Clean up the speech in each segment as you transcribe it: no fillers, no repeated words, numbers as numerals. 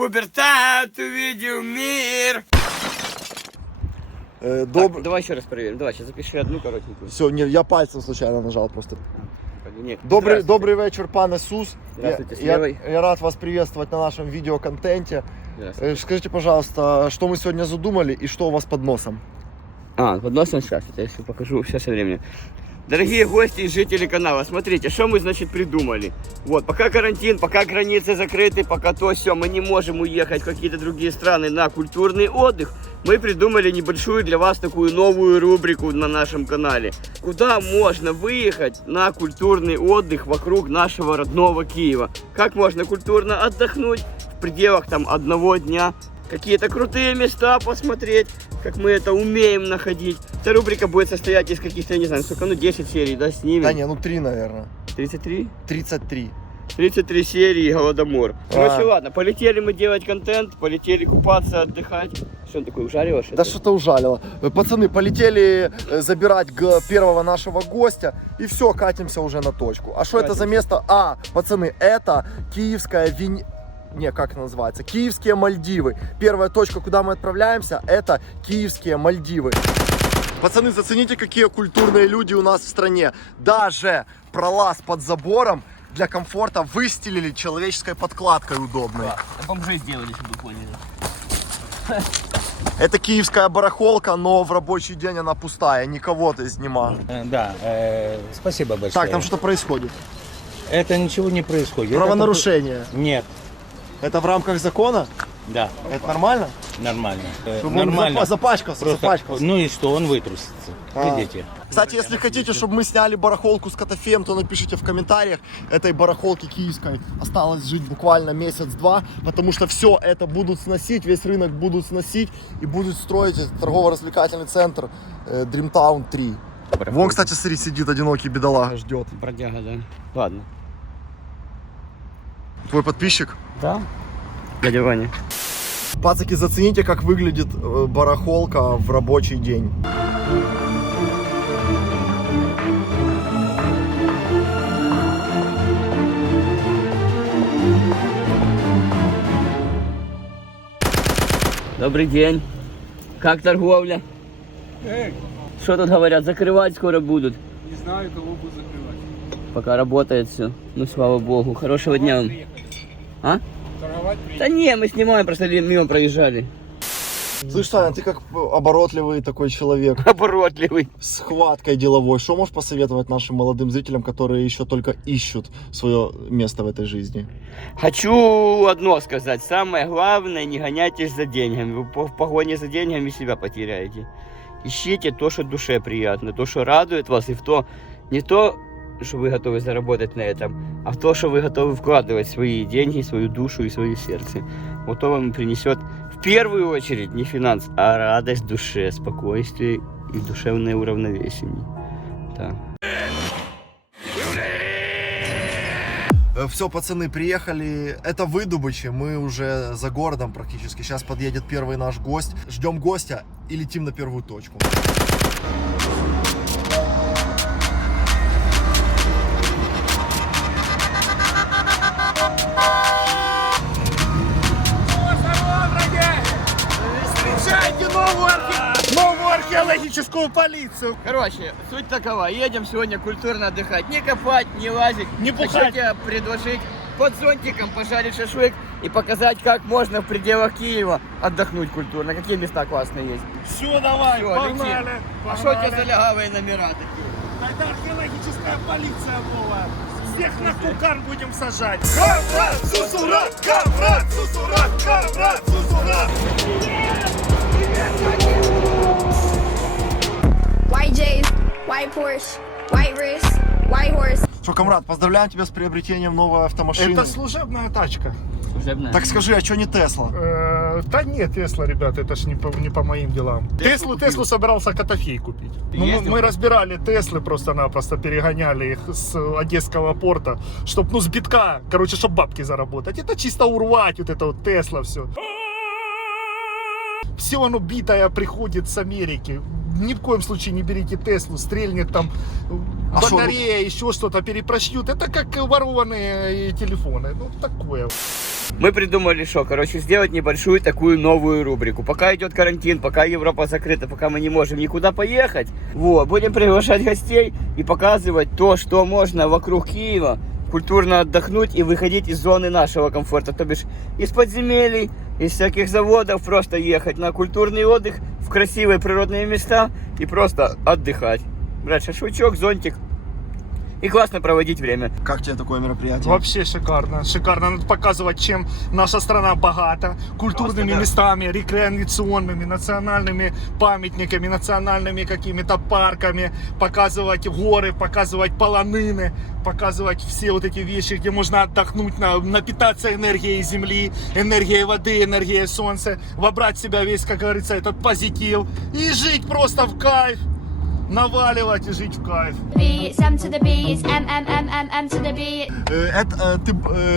Пубертат увидел мир. Так, давай еще раз проверим. Давай, сейчас запиши одну коротенькую. Все, не, я пальцем случайно нажал просто. Нет, Добрый вечер, пан Иисус. Здравствуйте, Я рад вас приветствовать на нашем видеоконтенте. Скажите, пожалуйста, что мы сегодня задумали и что у вас под носом? Под носом сейчас, я все покажу все со временем. Дорогие гости и жители канала, смотрите, что мы, значит, придумали. Вот, пока карантин, пока границы закрыты, пока то все, мы не можем уехать в какие-то другие страны на культурный отдых. Мы придумали небольшую для вас такую новую рубрику на нашем канале. Куда можно выехать на культурный отдых вокруг нашего родного Киева. Как можно культурно отдохнуть в пределах там одного дня. Какие-то крутые места посмотреть, как мы это умеем находить. Эта рубрика будет состоять из каких-то, я не знаю, сколько, 10 серий, да, снимем? Да не, 3, наверное. 33? 33. 33 серии Голодомор. Короче, ладно, полетели мы делать контент, полетели купаться, отдыхать. Что он такое, ужалило что-то? Да что-то ужалило. Пацаны, полетели забирать первого нашего гостя. И все, катимся уже на точку. А что это за место? Пацаны, это киевская как это называется? Киевские Мальдивы. Первая точка, куда мы отправляемся, это Киевские Мальдивы. Пацаны, зацените, какие культурные люди у нас в стране. Даже пролаз под забором для комфорта выстелили человеческой подкладкой удобной. Да, бомжи сделали, чтобы вы поняли. Это киевская барахолка, но в рабочий день она пустая, никого то нема. Да, спасибо большое. Так, там что происходит? Это ничего не происходит. Правонарушение? Нет. Это в рамках закона? Да. Это нормально? Нормально. Нормально. Запачкался, Просто, запачкался. ну и что, он вытрусится. Видите? Кстати, если хотите, чтобы мы сняли барахолку с Котофеем, то напишите в комментариях. Этой барахолке киевской осталось жить буквально месяц-два, потому что все это будут сносить, весь рынок будут сносить и будут строить торгово-развлекательный центр Dreamtown 3. Вон, кстати, смотри, сидит одинокий бедолага, ждет. Бродяга, да. Ладно. Твой подписчик? Да. Дядя Ваня. Пацаки, зацените, как выглядит барахолка в рабочий день. Добрый день. Как торговля? Что тут говорят, закрывать скоро будут? Не знаю, кого буду закрывать. Пока работает все. Ну, слава богу. Хорошего дня вам. А? Торговать Да не, мы снимаем, просто мимо проезжали. Слышь, Саня, ты как оборотливый такой человек. Оборотливый. С хваткой деловой. Что можешь посоветовать нашим молодым зрителям, которые еще только ищут свое место в этой жизни? Хочу одно сказать. Самое главное, не гоняйтесь за деньгами. Вы в погоне за деньгами себя потеряете. Ищите то, что душе приятно, то, что радует вас, и в то, не то, что вы готовы заработать на этом, а в то, что вы готовы вкладывать свои деньги, свою душу и свое сердце. Вот то вам принесет в первую очередь не финанс, а радость душе, спокойствие и душевное уравновесие. Да. Все, пацаны, приехали. Это Выдубычи. Мы уже за городом практически. Сейчас подъедет первый наш гость. Ждем гостя и летим на первую точку. новую археологическую полицию. Короче, суть такова. Едем сегодня культурно отдыхать. Не копать, не лазить. Не бухать. Хочу тебе предложить под зонтиком пожарить шашлык и показать, как можно в пределах Киева отдохнуть культурно. Какие места классные есть. Все, давай, Всё, погнали. летим. А что у тебя за лягавые номера такие? Это археологическая полиция новая. Всех на кукан будем сажать. Камрад, Сусурат, Камрад, Сусурат, Камрад, Сусурат. White J's, white Porsche, white wrist, white horse. Что, Камрад, поздравляем тебя с приобретением новой автомашины. Это служебная тачка. Служебная. Так скажи, а что не Тесла? Да нет, Тесла, ребята, это ж не по моим делам. Теслу собирался Котофей купить. Ну, мы разбирали Теслы просто-напросто, перегоняли их с Одесского порта, чтобы, с битка, чтобы бабки заработать. Это чисто урвать, вот это вот Тесла все. Все оно битое приходит с Америки. Ни в коем случае не берите Теслу, стрельнет там батарея, еще что-то перепрощут. Это как ворованные телефоны. Ну, такое. Мы придумали, что, короче, сделать небольшую такую новую рубрику. Пока идет карантин, пока Европа закрыта, пока мы не можем никуда поехать, вот, будем приглашать гостей и показывать то, что можно вокруг Киева культурно отдохнуть и выходить из зоны нашего комфорта, то бишь из подземелий, из всяких заводов, просто ехать на культурный отдых в красивые природные места и просто отдыхать. Брать шашлычок, зонтик и классно проводить время. Как тебе такое мероприятие? Вообще шикарно, шикарно. Надо показывать, чем наша страна богата. Культурными местами, рекреационными, национальными памятниками, национальными какими-то парками. Показывать горы, показывать полонины, показывать все вот эти вещи, где можно отдохнуть, напитаться энергией земли, энергией воды, энергией солнца, вобрать в себя весь, как говорится, этот позитив и жить просто в кайф. Наваливать и жить в кайф.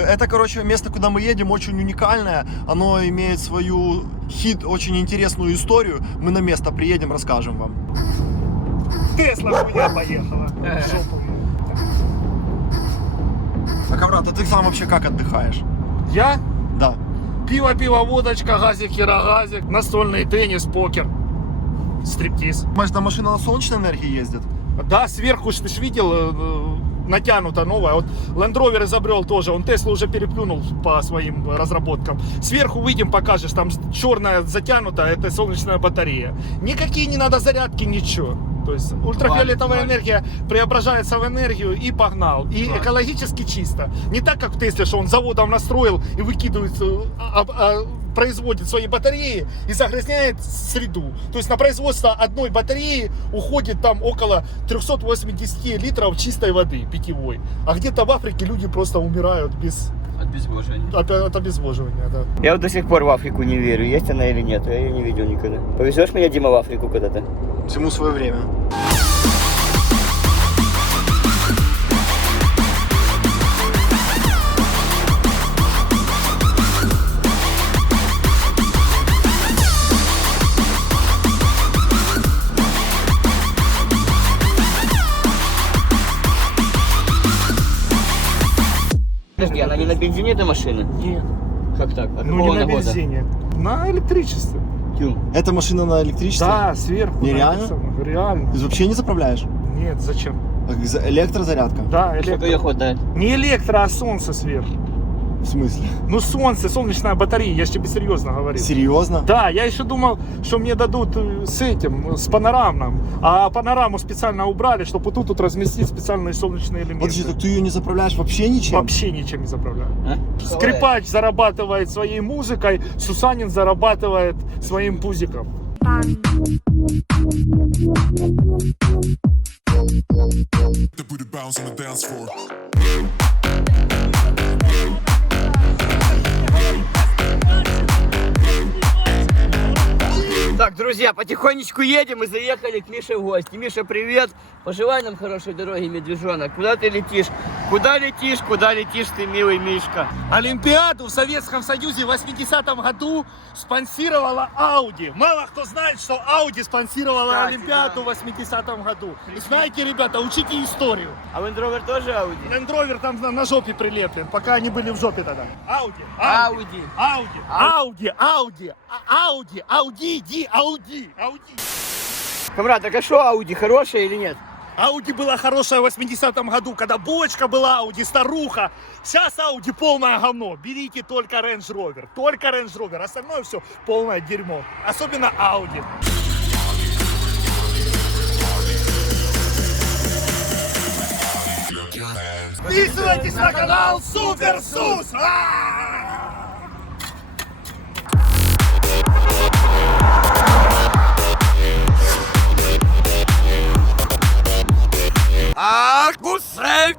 Это, короче, место, куда мы едем, очень уникальное. Оно имеет свою очень интересную историю. Мы на место приедем, расскажем вам. Тесла хуя поехала. В жопу. А, Камрад, а ты сам вообще как отдыхаешь? Я? Да. Пиво, водочка, газик, херогазик, настольный теннис, покер. Стриптиз. Может, машина на солнечной энергии ездит? Да, сверху, ты ж видел, натянута новая. Вот Land Rover изобрел тоже, он Теслу уже переплюнул по своим разработкам. Сверху выйдем, покажешь, там черная затянута, это солнечная батарея. Никакие не надо зарядки, ничего. То есть ультрафиолетовая энергия преображается в энергию и погнал. И экологически чисто. Не так, как в Тесле, что он заводом настроил и выкидывает, производит свои батареи и загрязняет среду. То есть на производство одной батареи уходит там около 380 литров чистой воды питьевой. А где-то в Африке люди просто умирают без... От обезвоживания, да. Я вот до сих пор в Африку не верю, есть она или нет, я ее не видел никогда. Повезешь меня, Дима, в Африку когда-то? Всему свое время. Подожди, она не на бензине, эта машина? Нет. Как так? А Ну не на бензине, на электричестве. Тю. Эта машина на электричестве? Да, сверху. Нереально? Реально. Ты вообще не заправляешь? Нет, зачем? Электрозарядка? Да, Сколько ее хватает? Не электро, а солнце сверху. В смысле? Ну солнце, солнечная батарея, я же тебе серьезно говорю. Серьезно? Да, я еще думал, что мне дадут с этим, с панорамным. А панораму специально убрали, чтобы вот тут разместить специальные солнечные элементы. Подожди, так ты ее не заправляешь вообще ничем? Вообще ничем не заправляю. А? Скрипач зарабатывает своей музыкой, Сусанин зарабатывает своим пузиком. Так, друзья, потихонечку едем и заехали к Мише в гости. Миша, привет! Пожелай нам хорошей дороги, медвежонок. Куда ты летишь? Куда летишь? Куда летишь ты, милый Мишка? Олимпиаду в Советском Союзе в 80-м году спонсировала Audi. Мало кто знает, что Audi спонсировала Кстати, Олимпиаду да. в 80-м году. Знаете, ребята, учите историю. А Land Rover тоже Audi? Land Rover там на жопе прилеплен, пока они были в жопе тогда. Audi. Камрад, так а что, Audi хорошая или нет? Audi была хорошая в 80-м году, когда бочка была Audi, старуха. Сейчас Audi полное говно. Берите только Range Rover. Только Range Rover. Остальное все полное дерьмо. Особенно Audi. Подписывайтесь на канал Суперсус!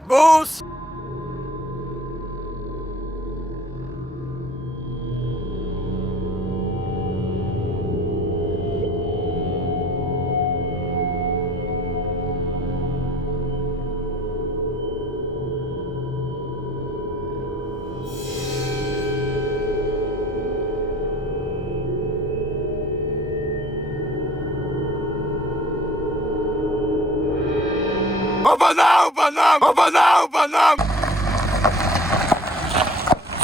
Бус! Опанам!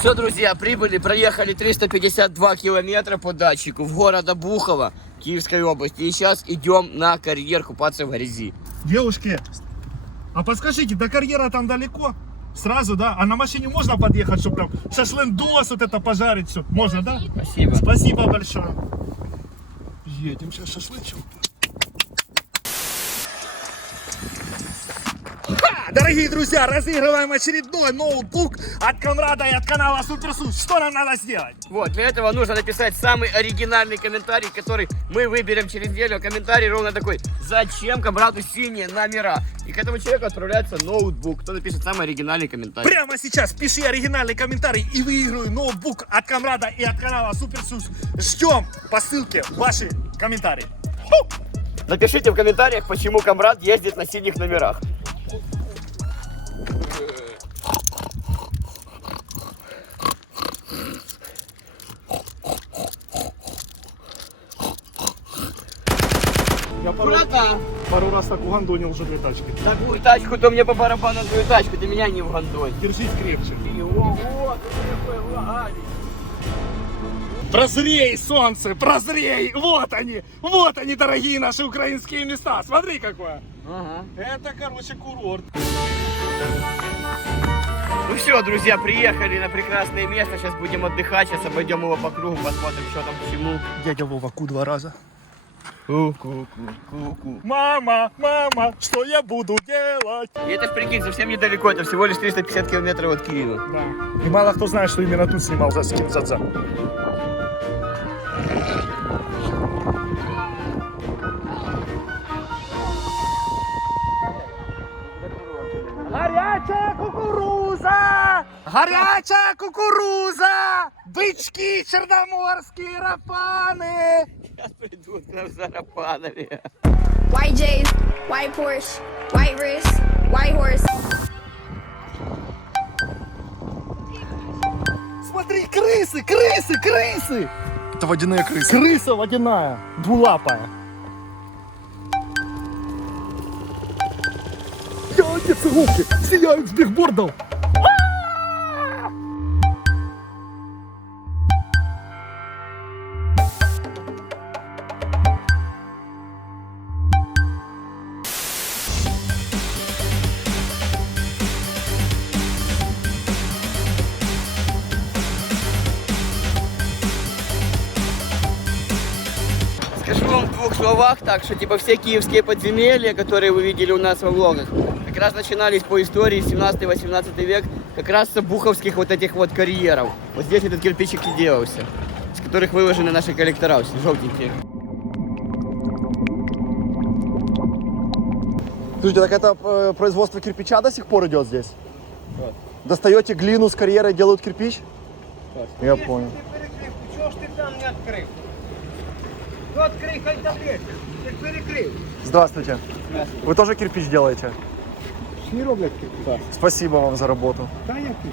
Все, друзья, прибыли, проехали 352 километра по датчику в город Обухово Киевской области. И сейчас идем на карьер купаться в грязи. Девушки, а подскажите, до карьера там далеко? Сразу, да? А на машине можно подъехать, чтобы там шашлындос вот это пожарить все? Можно, да? Спасибо. Спасибо большое. Едем сейчас шашлычок. Дорогие друзья, разыгрываем очередной ноутбук от Камрада и от канала Суперсус. Что нам надо сделать? Вот, для этого нужно написать самый оригинальный комментарий, который мы выберем через неделю. Комментарий ровно такой: зачем Камраду синие номера? И к этому человеку отправляется ноутбук. Кто напишет самый оригинальный комментарий? Прямо сейчас пиши оригинальный комментарий и выигрывай ноутбук от Камрада и от канала Суперсус. Ждем по ссылке ваши комментарии. Напишите в комментариях, почему Камрад ездит на синих номерах. Я Куда-то. пару раз так угандонил уже две тачки. Такую тачку, то мне по барабану твою тачку, ты меня не вгандонь. Держись крепче. Ого, ты такой лагарь. Прозрей, солнце, прозрей! Вот они, дорогие наши украинские места. Смотри, какое. Ага. Это, короче, курорт. Ну все, друзья, приехали на прекрасное место. Сейчас будем отдыхать, сейчас обойдем его по кругу, посмотрим, что там к чему. Дядя Вова, ку 2 раза. Ку-ку-ку-ку-ку. Мама, что я буду делать? И это, прикинь, совсем недалеко, это всего лишь 350 километров от Киева. Да. И мало кто знает, что именно тут снимал за скин за. Горячая кукуруза! Горячая кукуруза! Бычки черноморские, рапаны! Сейчас придут к нам с зарапанами. White J's, white Porsche, white wrist, white horse. Смотри, крысы! Это водяные крысы. Крыса водяная, двулапая. Я цеголки сияют с бигбордов. Скажу вам в 2 словах, так что типа все киевские подземелья, которые вы видели у нас во влогах, как раз начинались по истории 17-18 век, как раз с обуховских вот этих вот карьеров. Вот здесь этот кирпичик и делался, с которых выложены наши коллектора, все желтенькие. Слушайте, так это производство кирпича до сих пор идет здесь? Достаете глину с карьера и делают кирпич? Я понял. Чего ж ты там не открыл? Ну открой, хоть добьешься, ты перекрыл. Здравствуйте. Вы тоже кирпич делаете? Не роблять кирпич. Спасибо вам за работу. Та який?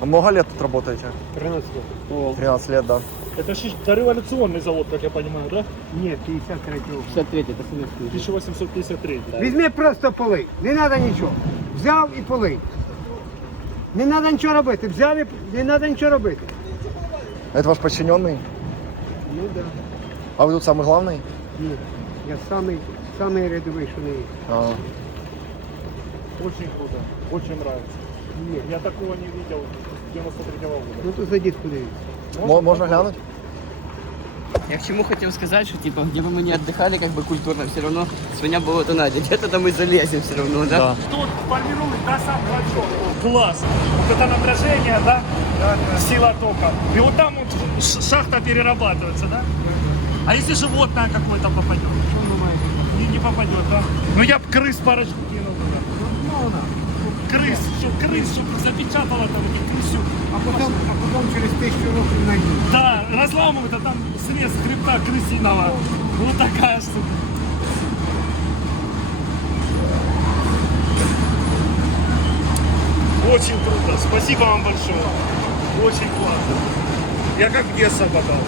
А много лет тут работаете? 13 років. 13 лет, да. Это же дореволюционный завод, как я понимаю, да? Ні, 53-го. 63, это советский. 1853. Візьми просто полий. Не треба нічого. Взяв і полий. Не треба нічого робити. Взяв і не треба нічого робити. Это ваш подчиненный? Ну так. Да. А вы тут самый главный? Ні. Я самий рядовий, що не є. А. Очень круто, очень нравится. Ні. Я такого не видел 93-го года. Ну то зайдіть подивіться. Можно глянуть? Я к чему хотел сказать, что типа, где бы мы ни отдыхали, как бы культурно, все равно свинья болото найдет. Где-то там и залезем все равно, да? Тут формирует, да, сам крачок. Класс. Вот это напряжение, да? Сила тока. И вот там вот шахта перерабатывается, да? А если животное какое-то попадет? Не попадет, да? Ну я б крыс парочку кинул туда. Крыс, чтобы запечатало там эту крысю. А потім через 1000 років знайдуть. Да, разламывают, а там срез хребта крысиного. Вот такая штука. Очень круто. Спасибо вам большое. Очень классно. Я как в детство попал.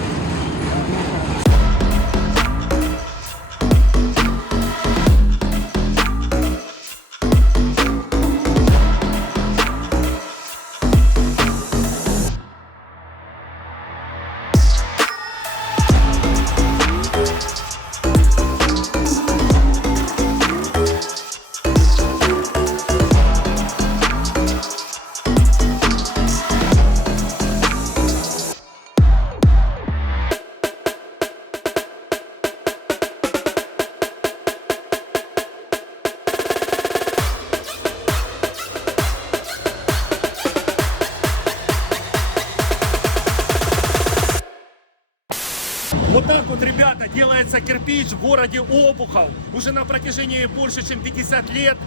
Вот так вот, ребята, делается кирпич в городе Обухов. Уже на протяжении больше, чем 50 лет.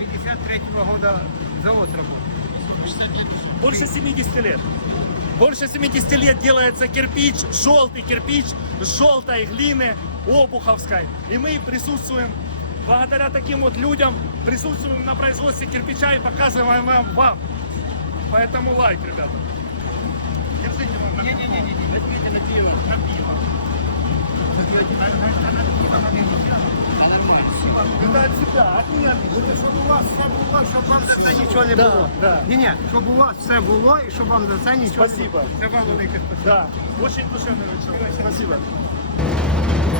53-го года завод работает. Больше 70 лет. Больше 70 лет делается кирпич, желтый кирпич с желтой глины обуховской. И мы присутствуем, благодаря таким вот людям, присутствуем на производстве кирпича и показываем вам. Поэтому лайк, ребята. Держите вам на пиво. На пиво. Это от себя, от меня. Щоб у вас все було, щоб вам за це нічого не було. Да. Ні, щоб у вас все було і щоб вам за це нічого не Спасибо. було. Це вам велике спасибо. Да. Очень душевный человек. Спасибо.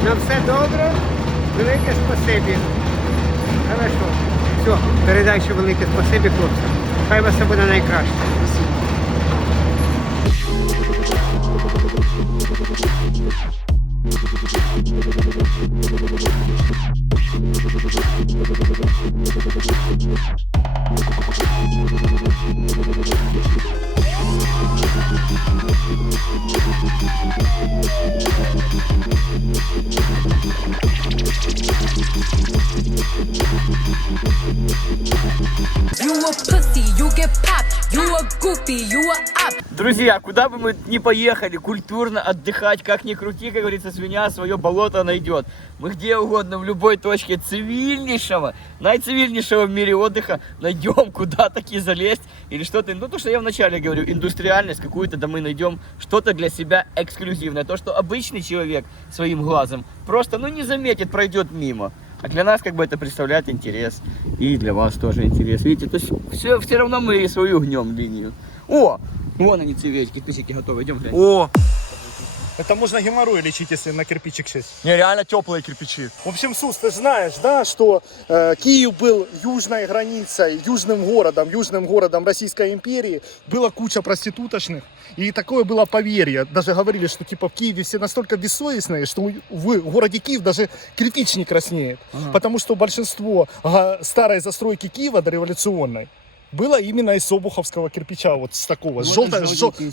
На все добре, велике спасибі. Хорошо. Все, передай ще велике спасибі хлопцям. Хай у вас все буде найкраще. You a pussy, you get popped. You a goofy, you a up. Друзья, куда бы мы ни поехали, культурно отдыхать, как ни крути, как говорится, свинья свое болото найдет. Мы где угодно, в любой точке цивильнейшего, наицивильнейшего в мире отдыха найдем, куда таки залезть или что-то. Ну, то, что я вначале говорю, индустриальность какую-то, да мы найдем что-то для себя эксклюзивное. То, что обычный человек своим глазом просто, ну, не заметит, пройдет мимо. А для нас как бы это представляет интерес. И для вас тоже интерес. Видите, то есть все равно мы свою гнем линию. О! Вон они, цветики, кирпичики готовы. Идем глянь. О, Это можно геморрой лечить, если на кирпичик сесть. нереально теплые кирпичи. В общем, Сус, ты знаешь, да, что Киев был южной границей, южным городом Российской империи. Была куча проституточных. И такое было поверье. Даже говорили, что типа в Киеве все настолько бессовестные, что в городе Киев даже кирпич не краснеет. Потому что большинство старой застройки Киева дореволюционной было именно из обуховского кирпича, вот с такого, с желтой,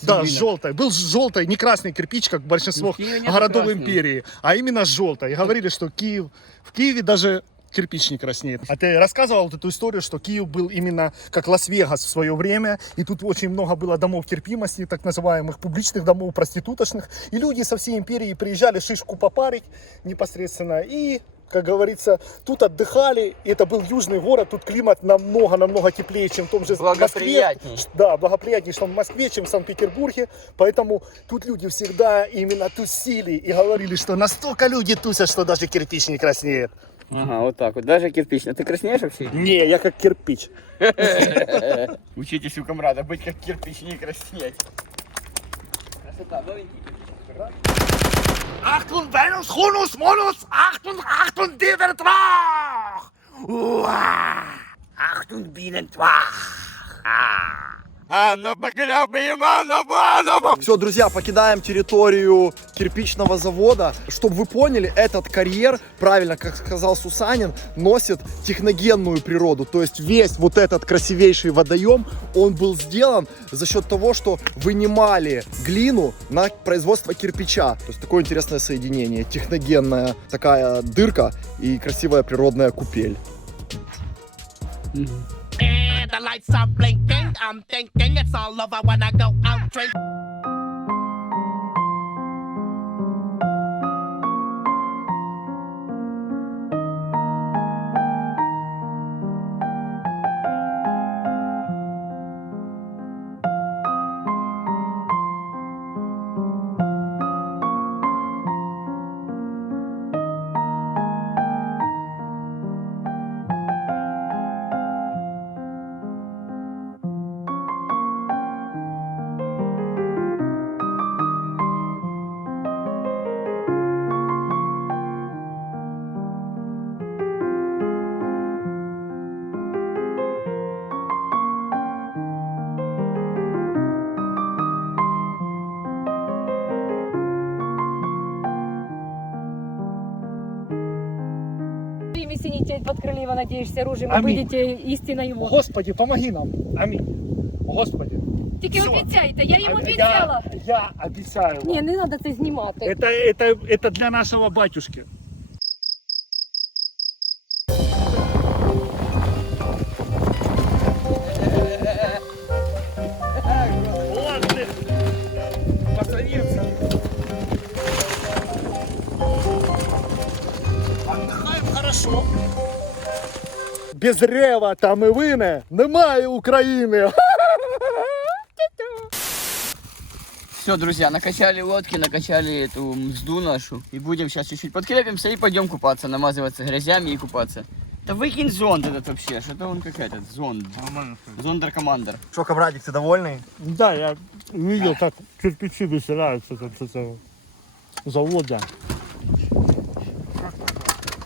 да, с желтой. Был желтый, не красный кирпич, как большинство городов империи, а именно желтой. И говорили, что в Киеве даже кирпич не краснеет. А ты рассказывал вот эту историю, что Киев был именно как Лас-Вегас в свое время, и тут очень много было домов терпимости, так называемых публичных домов проституточных, и люди со всей империи приезжали шишку попарить непосредственно, и, как говорится, тут отдыхали, и это был южный город, тут климат намного теплее, чем в том же Москве. Да, благоприятнее, чем в Москве, чем в Санкт-Петербурге, поэтому тут люди всегда именно тусили и говорили, что настолько люди тусят, что даже кирпич не краснеет. Ага, вот так вот. Даже кирпич. А ты краснеешь вообще? Не, я как кирпич. Учитесь у Камрада быть как кирпич, не краснеть. Красота, новенький кирпич, да? Achtung, Venus, Hunus, Monus, Achtung, Divertrach! Achtung, Bienentvach! Все, друзья, покидаем территорию кирпичного завода. Чтобы вы поняли, этот карьер, правильно, как сказал Сусанин, носит техногенную природу. То есть весь вот этот красивейший водоем, он был сделан за счет того, что вынимали глину на производство кирпича. То есть такое интересное соединение. Техногенная такая дырка и красивая природная купель. The lights are blinking, I'm thinking it's all over when I go out drinking. Сидите под крылья, надеешься оружием, Аминь. выйдете истинно его. Господи, помоги нам. Аминь. Господи. Тільки обіцяйте, я їм обіцяла. Я обіцяю. Ні, не треба це знімати. Это для нашего батюшки. Ладно. Посадился. Отдыхаем хорошо. Без рева та мивини немає України. Все, друзья, накачали лодки, накачали эту мзду нашу. И будем сейчас чуть-чуть подкрепимся и пойдем купаться, намазываться грязями и купаться. Да выкинь зонд этот вообще, что-то он как этот, зонд. Зондер-командер. Что, Камрадик, ты довольный? Да, я видел, как кирпичи высираются с этого завода.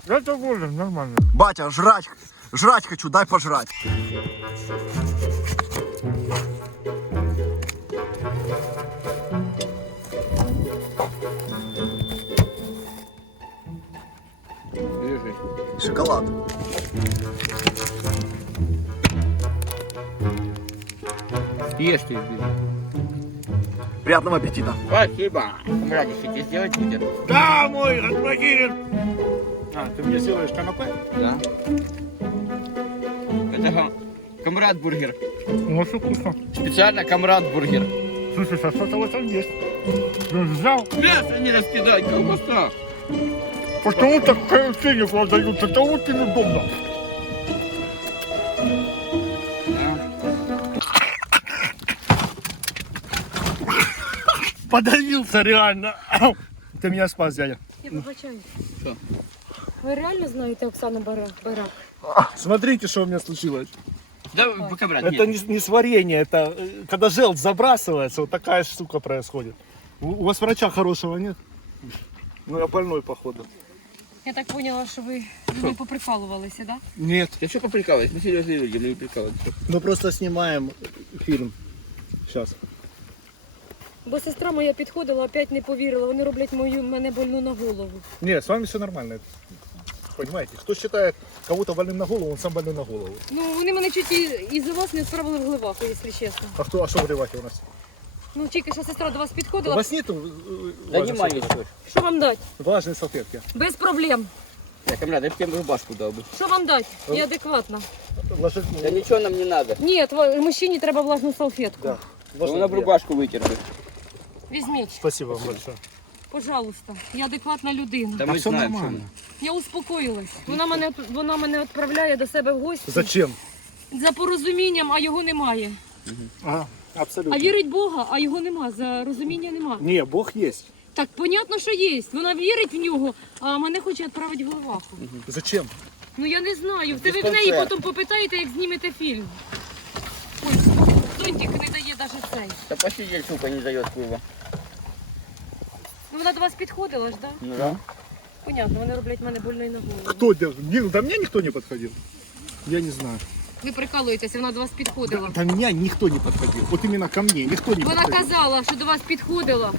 Это будет нормально. Батя, жрать хочу, дай пожрать. Лежи. Шоколад. Ешь ты, блин. Приятного аппетита. Спасибо. Камрадище, тебе сделать будет? Да, мой господин! А, ты мне сделаешь канапе? Да. Это Камрад бургер. Ну, все вкусно. Специально Камрад бургер. Слушай, а что-то в этом есть. Ну, взял. Мясо не раскидай, колбаса. Почему так КФС не продают? Это очень удобно. Подавился реально. Ты меня спас, дядя. Я вибачаюсь. Що? Ви реально знаєте Оксану Барак? Смотрите, что у меня случилось. Да, Камрад, Это не сварение, это когда желчь забрасывается, вот такая штука происходит. У вас врача хорошего нет? Ну, я больной, походу. Я так поняла, що ви не поприкалувалися, да? Нет. Я что поприкалываюсь? Мы серьезные люди, мы не прикалываемся. Мы просто снимаем фильм. Сейчас. Бо сестра моя підходила, опять не повірила. Вони роблять мене больну на голову. Нет, с вами все нормально. Понимаете, кто считает кого-то больным на голову, он сам больной на голову. Ну, вони мене чуть із-за вас не відправили в Гливаху, якщо чесно. А что в Реваке у нас? Ну, тільки що сестра до вас У підходила. вас нету Да важной нема салфетки? ничего. Що вам дати? Влажные салфетки. Без проблем. Я, Камрад, я бы тебе рубашку дал бы. Що вам дати? Я адекватна. Ложить... Да ничего нам не надо. Ні, мужчині треба влажну салфетку. Да. Он на рубашку вытерпит. Візьміть, Спасибо вам большое. пожалуйста. Я адекватна людина. Да мы всё знаем, нормально. Я успокоїлась. Вона мене відправляє до себе в гості. Зачем? За порозумінням, а його немає. Ага, абсолютно. А вірить Бога, а його нема. За розуміння нема. Не, Бог есть. Так, понятно, що є. Вона вірить в нього, а мене хоче відправити в Гливаху. Зачем? Ну я не знаю. Це ви в Диспансер. неї потім попитаєте, як знімете фільм. Ой, зонтик не дає навіть цей. Да посидеть, сука, не дает курва. Ну вона до вас підходила ж, так? Да? Ну да. Понятно, вони роблять мене больною на голову. Кто? До меня никто не подходил. Я не знаю. Ви прикалуєтеся, вона до вас підходила. До меня никто не подходил. Вот именно ко мне никто не Вона подходил. казала, що до вас підходила,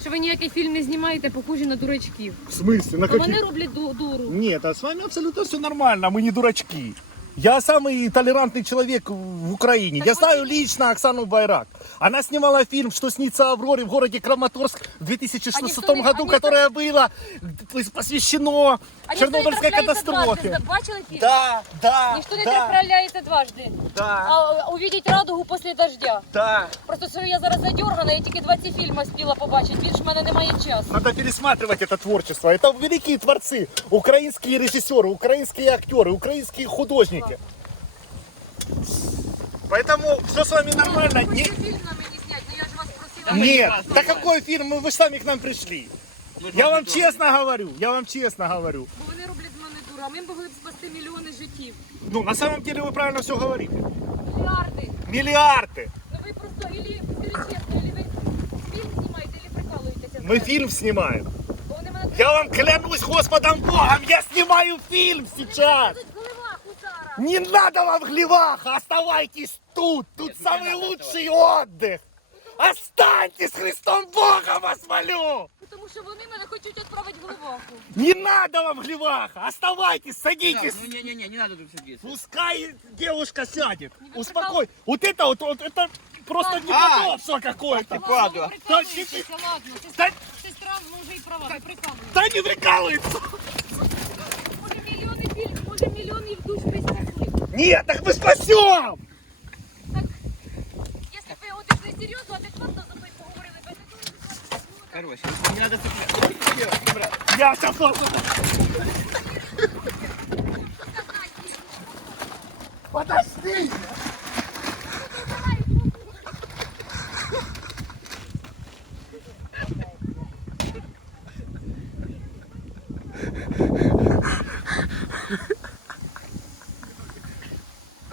що ви ніякий фільм не знімаєте, похожі на дурачків. В смысле? На А вони каких? роблять дуру. Нет, а с вами абсолютно все нормально, мы не дурачки. Я самый толерантный человек в Украине. Так Я вот знаю лично Оксану Байрак. Она снимала фильм «Что снится Авроре» в городе Краматорск в 2006 году, которое было посвящено Чернобыльской катастрофе. Бачили фільм? Да, да, Ніхто не да, відправляється дважди. да, А увидеть радугу після дождя. да. Просто що я зараз задергана, я тільки 20 фільмів спіла побачити. Більше в мене немає часу. Надо пересматривать это творчество. Это великие творцы, украинские режиссеры, украинские актеры, украинские художники. Поэтому все с вами нормально. Ви хочете фільм на мені зняти, ну я ж вас просила. Нет, да какой фильм? Вы же сами к нам пришли. Я вам честно говорю, Бо вони роблять з мене дура. Ми могли б спасти мільйони життів. Ну, на самом деле вы правильно все говорите. Мільярди. Миллиарды. Ну ви просто, или чесно, или ви фільм знімаєте, или прикалуєтеся. Мы фильм снимаем. Бо вони мене Я вам клянусь Господом Богом, я снимаю фильм сейчас. тут Гливаху зараз. Не надо вам Гливаха, оставайтесь тут. Тут самый лучший отдых. Останьтесь, Христом Богом вас молю. Тому що вони мене хочуть відправити в Гливаху. Не надо вам Гливаха, оставайтесь, садитесь. Ну не надо тут садиться. Пускай девушка сядет. Успокой. Вот это просто неподобство какое-то. Падла. Прикалуєтеся, ладно. Сестра може і права, не прикалується. Да не прикалывается. Може мільйони фільм, може мільйонів душ ви спасли. Нет, так мы спасем. Так, якщо б ви одягли серйозно, адекватно за мною поговорили без цього. Короче, не надо цеплять. Я сейчас подожди.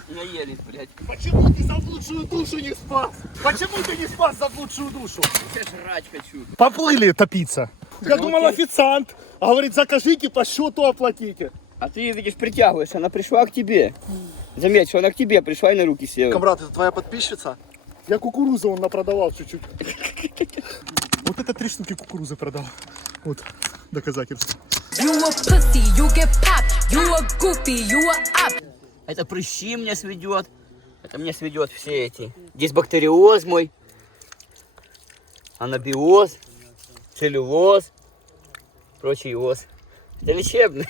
Наелись, блядь. Почему ты заблудшую душу не спас? Почему ты не спас заблудшую душу? Я жрать хочу. Поплыли топиться. Я Ну, думал, окей. официант. А говорит, закажите, по счету оплатите. А ты, видишь, притягиваешь, она пришла к тебе. Заметь, что она к тебе пришла и на руки села. Камрад, это твоя подписчица? Я кукурузу он напродавал чуть-чуть. Вот это 3 штуки кукурузы продал. Вот, доказательство. You a pussy, you get popped. You a goofy, you a up. Это прыщи мне сведет. Это мне сведет все эти. Дисбактериоз мой. Анабиоз. Целлюлоз. Прочий оз. Это лечебные.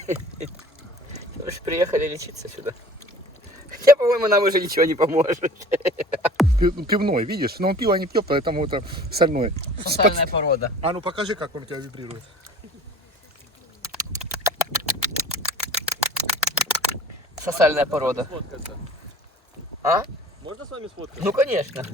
Вы же приехали лечиться сюда. Хотя, по-моему, нам уже ничего не поможет. Пивной, видишь? Но он пиво не пьет, поэтому это сольное. Сосальная порода. А ну покажи, как он у тебя вибрирует. Сосальная порода. А? Можно с вами сфоткать? Ну, конечно.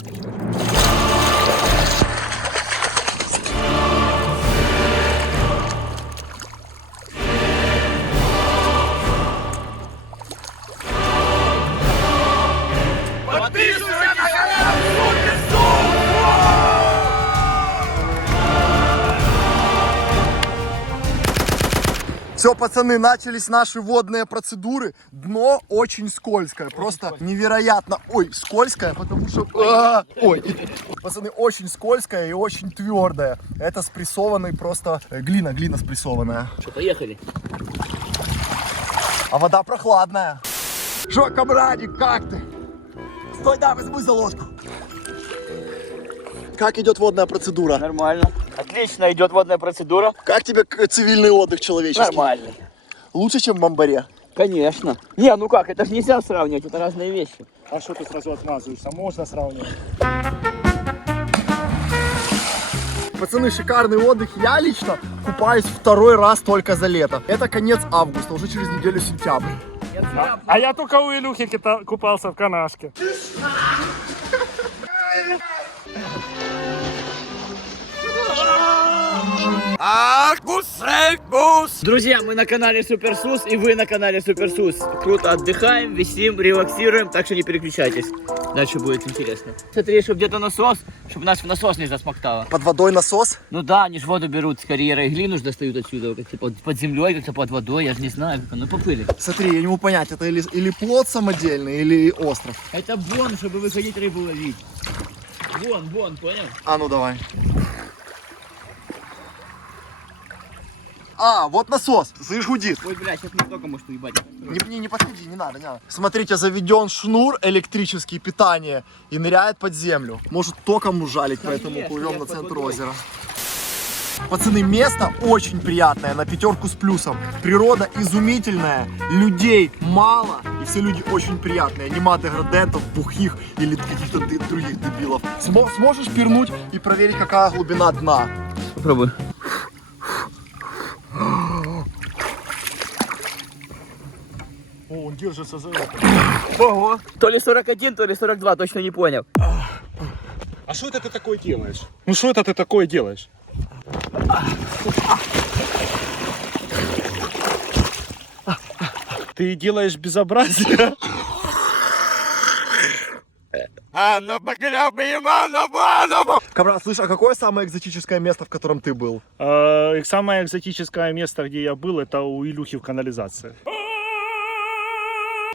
Подписывайся на канал Все, пацаны, начались наши водные процедуры. Дно очень скользкое, просто невероятно, скользкое, потому что... Пацаны, очень скользкое и очень твердое. Это спрессованный просто глина спрессованная. Что, поехали? А вода прохладная. Шо, камрадик, как ты? Стой, да, возьму за ложку. Как идет водная процедура? Нормально. Отлично идет водная процедура. Как тебе цивильный отдых человеческий? Нормально. Лучше, чем в Мамбаре? Конечно. Не, ну как, это же нельзя сравнивать, это разные вещи. А что ты сразу отмазываешься? Можно сравнивать. Пацаны, шикарный отдых. Я лично купаюсь 2-й раз только за лето. Это конец августа, уже через неделю сентябрь. А я только у Илюхи купался в канашке. Друзья, мы на канале Суперсус, и вы на канале Суперсус. Круто отдыхаем, висим, релаксируем, так что не переключайтесь. Дальше будет интересно. Смотри, чтобы где-то насос, чтобы нас в насос не засмоктало. Под водой насос? Ну да, они же воду берут с карьера и глину же достают отсюда, как-то под землей, как-то под водой, я же не знаю, как оно, поплыли. Смотри, я не могу понять, это или плот самодельный, или остров. Это бон, чтобы выходить рыбу ловить. Вон, понял? А ну давай. А, вот насос, слышь, гудит. Ой, блядь, сейчас мне только может уебать. Не подходи, не надо. Смотрите, заведен шнур электрический, питание, и ныряет под землю. Может током ужалить, поэтому плывем на центр озера. Пацаны, место очень приятное, на 5 с плюсом. Природа изумительная, людей мало, и все люди очень приятные. Нема деградентов, бухих или каких-то других дебилов. Сможешь пирнуть и проверить, какая глубина дна? Попробуй. О, он держится за это. Ого. То ли 41, то ли 42, точно не понял. А что это ты такое делаешь? Ну что это ты такое делаешь? Ты делаешь безобразие. Камрад, слышь, а какое самое экзотическое место, в котором ты был? Самое экзотическое место, где я был, это у Илюхи в канализации.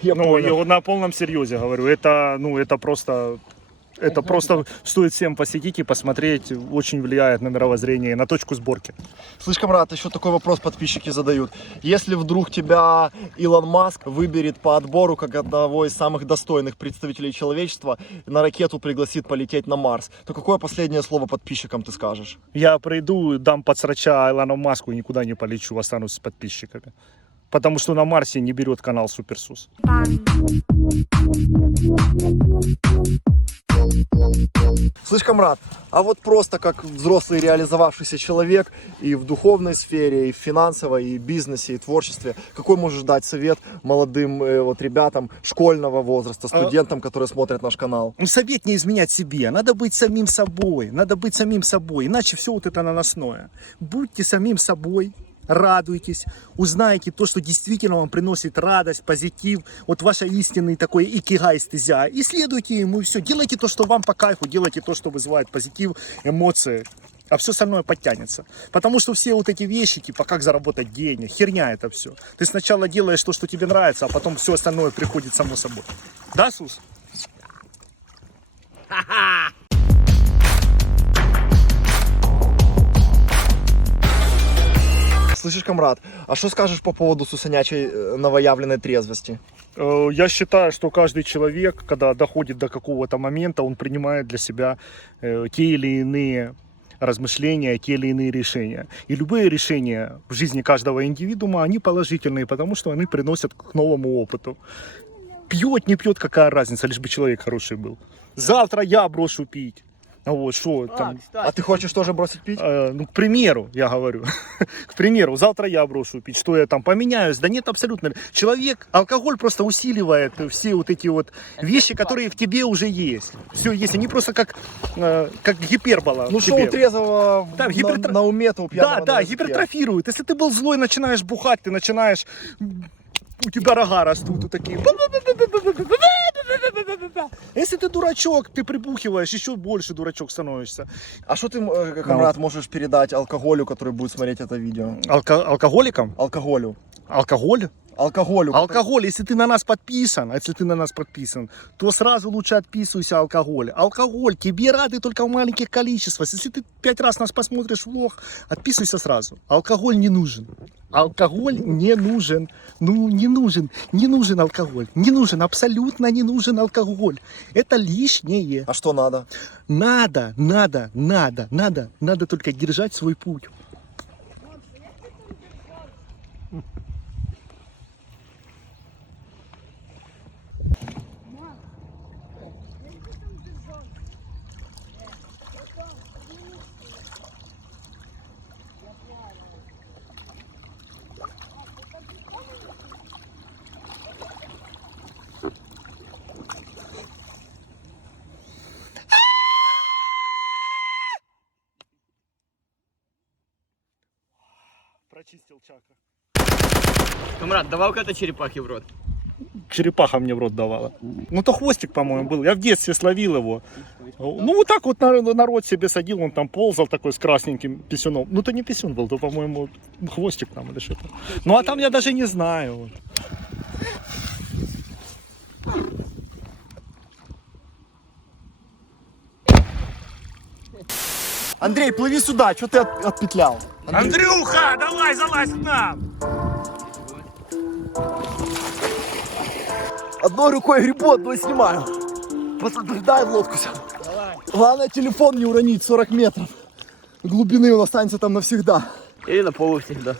Я понял. На полном серьезе говорю, это просто Это просто стоит всем посетить и посмотреть. Очень влияет на мировоззрение и на точку сборки. Слышь, Камрад, еще такой вопрос подписчики задают. Если вдруг тебя Илон Маск выберет по отбору как одного из самых достойных представителей человечества, на ракету пригласит полететь на Марс, то какое последнее слово подписчикам ты скажешь? Я приду, дам подсрача Илону Маску и никуда не полечу, останусь с подписчиками. Потому что на Марсе не берет канал Суперсус. Слышь, Камрад, а вот просто как взрослый реализовавшийся человек и в духовной сфере, и в финансовой, и в бизнесе, и в творчестве, какой можешь дать совет молодым вот ребятам школьного возраста, студентам, которые смотрят наш канал? Совет не изменять себе, надо быть самим собой, иначе все вот это наносное. Будьте самим собой. Радуйтесь, узнайте то, что действительно вам приносит радость, позитив, вот ваш истинный такой икигай стезя. И следуйте ему, и все. Делайте то, что вам по кайфу, делайте то, что вызывает позитив, эмоции, а все остальное подтянется. Потому что все вот эти вещи, типа как заработать денег, херня это все. Ты сначала делаешь то, что тебе нравится, а потом все остальное приходит само собой. Да, Сус? Слышишь, Камрад, а что скажешь по поводу сусанячей новоявленной трезвости? Я считаю, что каждый человек, когда доходит до какого-то момента, он принимает для себя те или иные размышления, те или иные решения. И любые решения в жизни каждого индивидуума, они положительные, потому что они приносят к новому опыту. Пьет, не пьет, какая разница, лишь бы человек хороший был. Завтра я брошу пить. Вот, что там. А ты хочешь тоже бросить пить? Ну, к примеру, я говорю. К примеру, завтра я брошу пить. Что я там поменяюсь? Да нет, абсолютно. Человек, алкоголь просто усиливает все вот эти вот вещи, которые в тебе уже есть. Все есть. Они просто как гипербола. Ну, что у трезвого да, на уме, то у пьяного да, гипертрофирует. Если ты был злой, начинаешь бухать, ты начинаешь... У тебя рога растут вот такие. Если ты дурачок, ты прибухиваешь, еще больше дурачок становишься. А что ты, Камрад, можешь передать алкоголю, который будет смотреть это видео? Алкоголикам? Алкоголю. Алкоголь? Алкоголю. Алкоголь, если ты на нас подписан, то сразу лучше отписывайся алкоголь. Алкоголь тебе рады только в маленьких количествах. Если ты 5 раз нас посмотришь влог, отписывайся сразу. Алкоголь не нужен. Алкоголь не нужен. Ну, не нужен алкоголь. Не нужен, абсолютно не нужен алкоголь. Это лишнее. А что надо? Надо только держать свой путь. Прочистил чакру. Камрад, давал когда черепахи в рот? Черепаха мне в рот давала. Ну, то хвостик, по-моему, был. Я в детстве словил его. Ну, вот так вот на рот себе садил, он там ползал такой с красненьким писюном. Ну, то не писюн был, то, по-моему, хвостик там или что-то. Ну, а там я даже не знаю. Андрей, плыви сюда, что ты отпетлял? Андрюха, давай, залазь к нам! Одной рукой грибу, одной снимаю. Пацаны, дай в лодку сяду. Главное, телефон не уронить, 40 метров глубины, он останется там навсегда. Или на полу всегда.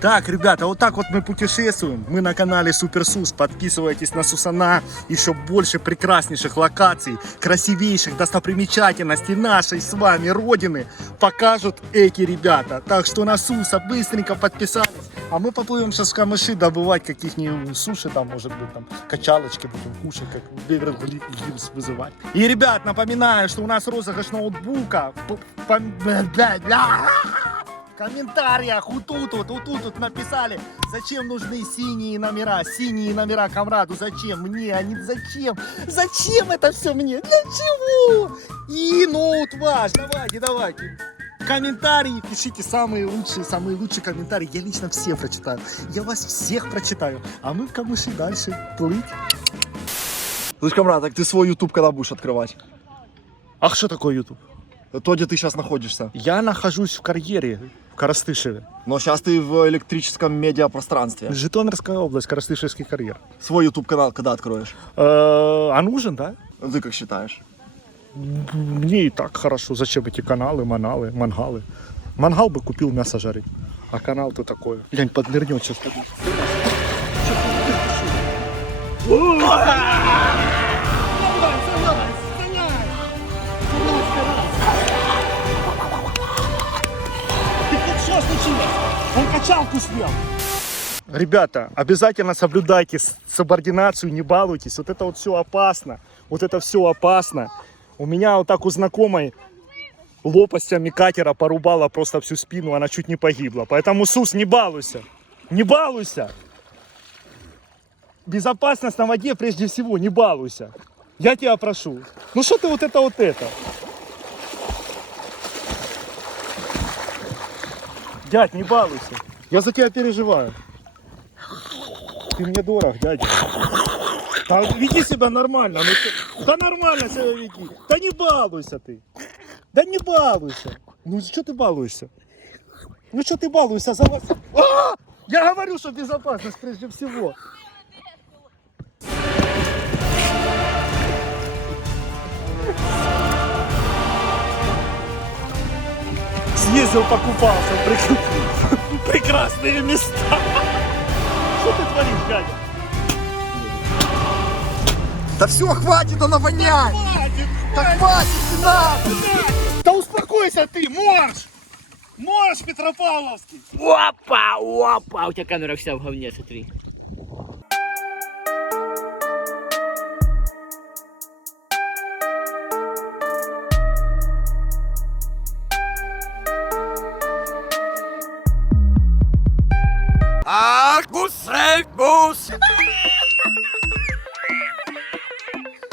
Так, ребята, вот так вот мы путешествуем. Мы на канале Суперсус. Подписывайтесь на Сусана. Еще больше прекраснейших локаций, красивейших достопримечательностей нашей с вами родины покажут эти ребята. Так что на Суса быстренько подписались. А мы поплывем сейчас в камыши добывать каких-нибудь суши, там, может быть, там, качалочки будем кушать, как Беверли-Хиллз вызывать. И, ребят, напоминаю, что у нас розыгрыш ноутбука. В комментариях вот тут написали, зачем нужны синие номера Камраду, зачем мне, они зачем это все мне, для чего? И ноут ваш, давайте. комментарии, пишите самые лучшие комментарии. Я лично все прочитаю. Я вас всех прочитаю. А мы в камыши дальше плыть. Слышь, Камрад, так ты свой YouTube когда будешь открывать? Ах, что такое YouTube? То, где ты сейчас находишься. Я нахожусь в карьере, в Коростышеве. Но сейчас ты в электрическом медиапространстве. Житомирская область, Коростышевский карьер. Свой YouTube канал когда откроешь? А нужен, да? Ты как считаешь? Мне и так хорошо. Зачем эти каналы, мангалы? Мангал бы купил мясо жарить. А канал-то такое. Глянь, поднырнет сейчас. Что случилось? Он качалку снял. Ребята, обязательно соблюдайте субординацию, не балуйтесь. Вот это вот все опасно. Вот это все опасно. У меня вот так у знакомой лопастями катера порубала просто всю спину, она чуть не погибла. Поэтому, Сус, не балуйся. Не балуйся. Безопасность на воде прежде всего, не балуйся. Я тебя прошу. Ну что ты вот это? Дядь, не балуйся. Я за тебя переживаю. Ты мне дорог, дядя. Да веди себя нормально. Да нормально себя веди. Да не балуйся ты. Да не балуйся. Ну что ты балуешься? Ну что ты балуешься за вас? А! Я говорю, что безопасность прежде всего. Съездил, покупался, прекрасные места. Что ты творишь, дядя? Да все, хватит, она воняет! Да хватит, не надо! Да успокойся ты, морж! Морж Петропавловский! Опа! У тебя камера вся в говне, смотри.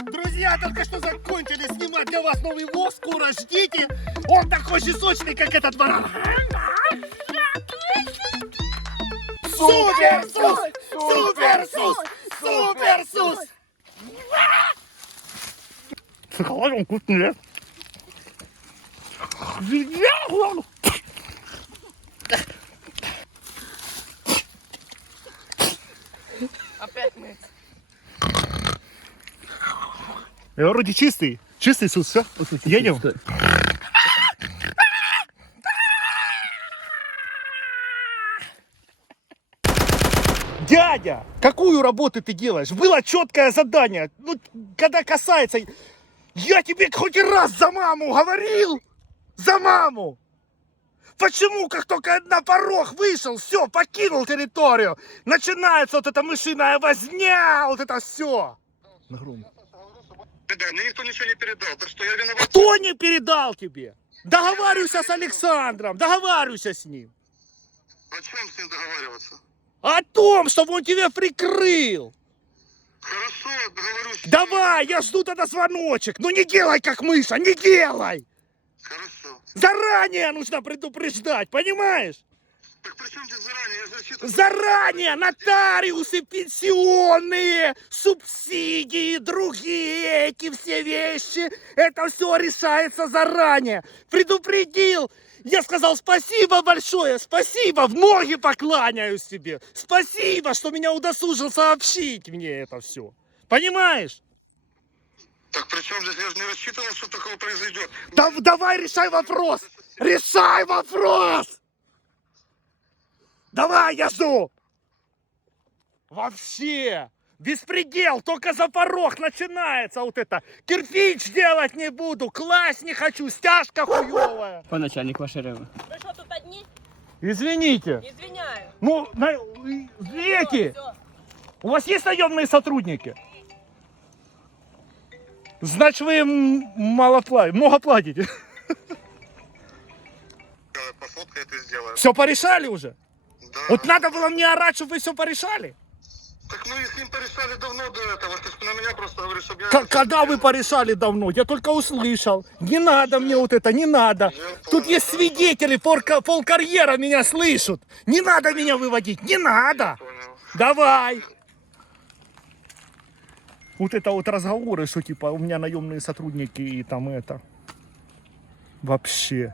Друзья, только что закончили снимать для вас новый влог, скоро ждите. Он такой же сочный, как этот баран. Суперсус! Суперсус! Суперсус! Он вкусный. Опять мы. Я вроде чистый. Чистый Сус, все? Едем? Дядя, какую работу ты делаешь? Было четкое задание. Ну, когда касается... Я тебе хоть раз за маму говорил? За маму! Почему, как только на порог вышел, все, покинул территорию, начинается вот эта мышиная возня, вот это все. На грунт. Да, мне никто ничего не передал, так что я виноват. Кто не передал тебе? Договаривайся с Александром, договаривайся с ним. О чем с ним договариваться? О том, чтобы он тебя прикрыл. Хорошо, договорюсь. Давай, я жду тогда звоночек. Ну не делай как мыша, не делай. Хорошо. Заранее нужно предупреждать, понимаешь? Так при чем здесь заранее? Я же рассчитываю... Заранее нотариусы пенсионные, субсидии, другие эти все вещи. Это все решается заранее. Предупредил. Я сказал спасибо большое, спасибо, в ноги покланяюсь тебе. Спасибо, что меня удосужил сообщить мне это все. Понимаешь? Так при чем здесь? Я же не рассчитывал, что такого произойдет. Да, давай решай вопрос. Решай вопрос. Давай, я жду. Вообще. Беспредел, только за порог начинается вот это. Кирпич делать не буду, класть не хочу, стяжка хуевая. По начальник вашей рыбы. Вы что, тут одни? Извините. Извиняю. Ну, эти, у вас есть наемные сотрудники? Значит, вы много платите. Пофоткай это сделаю. Все порешали уже? Да. Вот надо было мне орать, чтобы вы все порешали. Так мы с ним порешали давно до этого. Ты ж на меня просто говоришь, чтобы я... Когда вы порешали давно? Я только услышал. Не надо мне вот это, не надо. Тут есть свидетели, полкарьера меня слышат. Не надо меня выводить, не надо. Давай. Вот это вот разговоры, что типа у меня наемные сотрудники и там это. Вообще.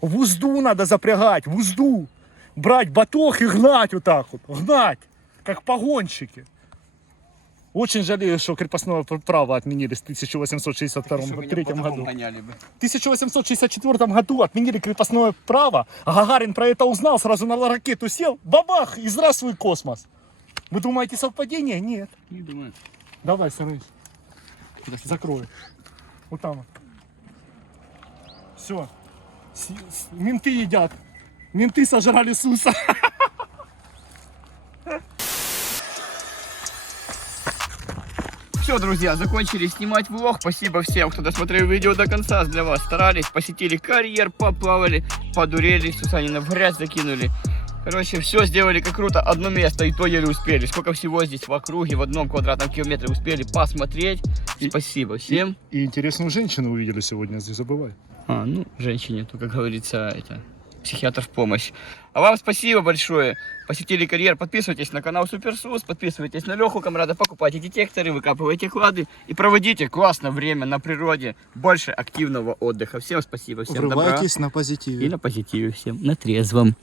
В узду надо запрягать, в узду. Брать баток и гнать вот так вот. Гнать, как погонщики. Очень жалею, что крепостное право отменили в 1863 году. В 1864 году отменили крепостное право, а Гагарин про это узнал, сразу на ракету сел, бабах, и здравствуй космос. Вы думаете, совпадение? Нет. Не думаю. Давай, сырысь. Закрой. Вот там. Все. Менты едят. Менты сожрали Суса. Все, друзья, закончили снимать влог. Спасибо всем, кто досмотрел видео до конца. Для вас старались, посетили карьер, поплавали, подурели, Сусанина в грязь закинули. Короче, все сделали как круто. Одно место, и то еле успели. Сколько всего здесь в округе, в одном квадратном километре успели посмотреть. Спасибо всем. И интересную женщину увидели сегодня, не забывай. Ну, женщине, то, как говорится, это... психиатр в помощь. А вам спасибо большое. Посетили карьер. Подписывайтесь на канал Суперсус, подписывайтесь на Леху Камрада, покупайте детекторы, выкапывайте клады и проводите классное время на природе. Больше активного отдыха. Всем спасибо, всем добра. Врывайтесь на позитиве. И на позитиве всем, на трезвом.